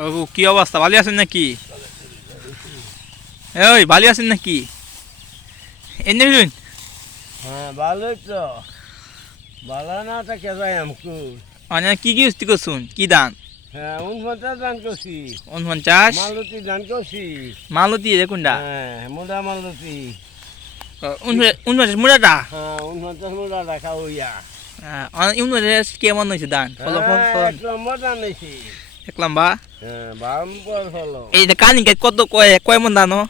ও কি অবস্থা, ভালো আছেন নাকি? ওই ভালো আছেন নাকি? এনে শুন। হ্যাঁ ভালোই তো। ভালো না তো কে যাই আমকু। মানে কি কি উস্তি করছুন, কি দান? হ্যাঁ 49 ধান করছি। 49 মালতী ধান করছি। মালতী দেখুনটা। হ্যাঁ মোটা মালতী। 49 মুড়াটা। হ্যাঁ 49 মোটা রাখা হইয়া। 49 কেমন হয়েছে দান? ফলন হ্যাঁ ফলন এক নম্বর ধান নিছি। দেখলাম বা। হ্যাঁ বাম্পর হলো। এই যে কানি কত কয় মন দানো?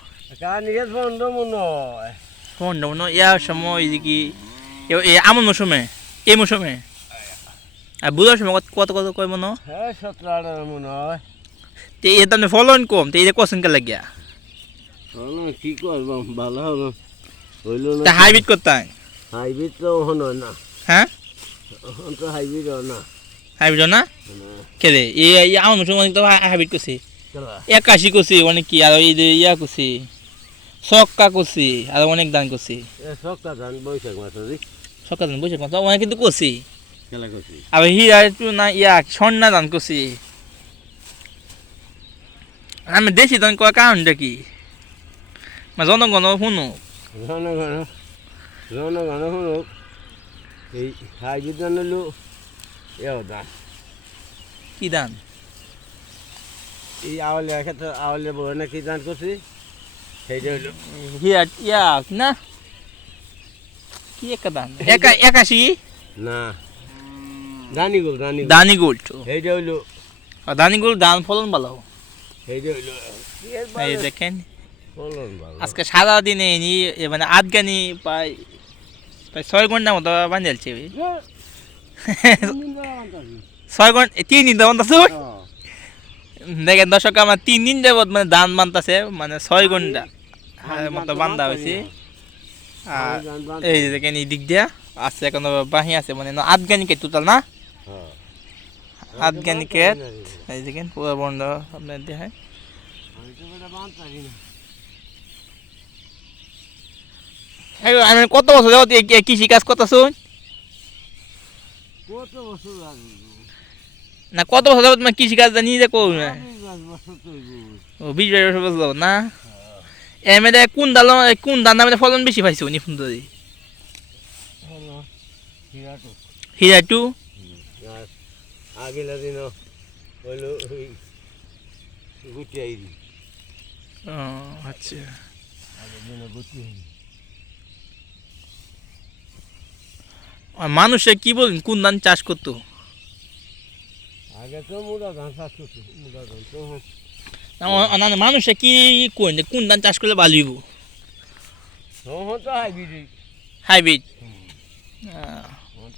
কানিকে 15 মন হয়। ফোন দাও ইয়ার সময় এই যে কি আমন মৌসুমে, এই মৌসুমে আর বুঝার সময় কত কত কয় মন? হ্যাঁ 17-18 মন হয়। তো এর দামে ফলন কম, তো এই যে কসেন কে লাগিয়া হলো কি করব ভালো হলো। হইল না। তা হাইব্রিড করতাম। হাইব্রিড তো হলো না। হ্যাঁ এখন তো হাইব্রিড না। হাইব্রিড না কে রে এই আমন মৌসুমে অনেক তো হাইব্রিড করছি, চলা 81 করছি অনেক কি, আর এই যে ইয়া করছি ছক্কা করছি, আর অনেক দান করছি। এ সপ্তাহ ধান বৈশাখ মাসে ছক্কা দান বসে কথা অনেক কিন্তু করছি। খেলা করছি। আর হিরা একটু না ইয়া স্বর্ণা দান করছি। আমি দেশি দান করার কারণটা কি, জনগণ শুনুক। জনগণ জনগণ শুনুক। এই হাইব্রিড ধান হলো এও ধান। কি দান? এই আওয়ালের ক্ষেত্রে আওয়ালের বউ নাকি ধান করছি সেইটা হইলো হিরা ইয়া না কি একটা দান 81 না দানিগুল দানিগুল দানি গোল্ড। সেইটা হইলো দানি গোল্ড দান ফলন ভালো। সেইটা হইলো এই দেখেন ফলন ভালো। আজকে সারাদিনে মানে আধগানি প্রায় 6 ঘন্টার মতো বাঁধালছে। 6 ঘন্টা 3 দিন বানতাছে। দেখেন দর্শক আমার 3 দিন যাবত মানে ধান বানতাছে, মানে 6 ঘন্টা মতো বান্ধা হয়েছে। আর এই যে দেখেন এই দিক দিয়া আছে এখন বাহি আছে, মানে আধগানি কেট টোটাল না আধগানি কেট। এই দেখেন পুরো বন্ধ আপনার দেখায়। আমি কত বছর যাবত কৃষি কাজ করতেছুন কত বছর আগে না, কত বছর যাবত মানে কৃষি কাজ নিজে করুন না? 20 বছর তো হইবো। 20-22 বছর যাবত না। এমএ কোন ধান দামে ফলন বেশি পাইছো নি সুন্দরী? হলো হিরাটো। হীরা টু। আর আগেলা দিন হইলো ওই গুটি আইরি। ও আচ্ছা। আগের দিন গুটি আইরি। আর মানুষে কি বলেন কোন ধান চাষ করতো? আগে তো মুদা ধান চাষ করতো। মুদা ধান তো না মানুষে কি কোন কোন ধান চাষ করলে ভালো হইব? তখন তো হাইব্রিড। হাইব্রিড।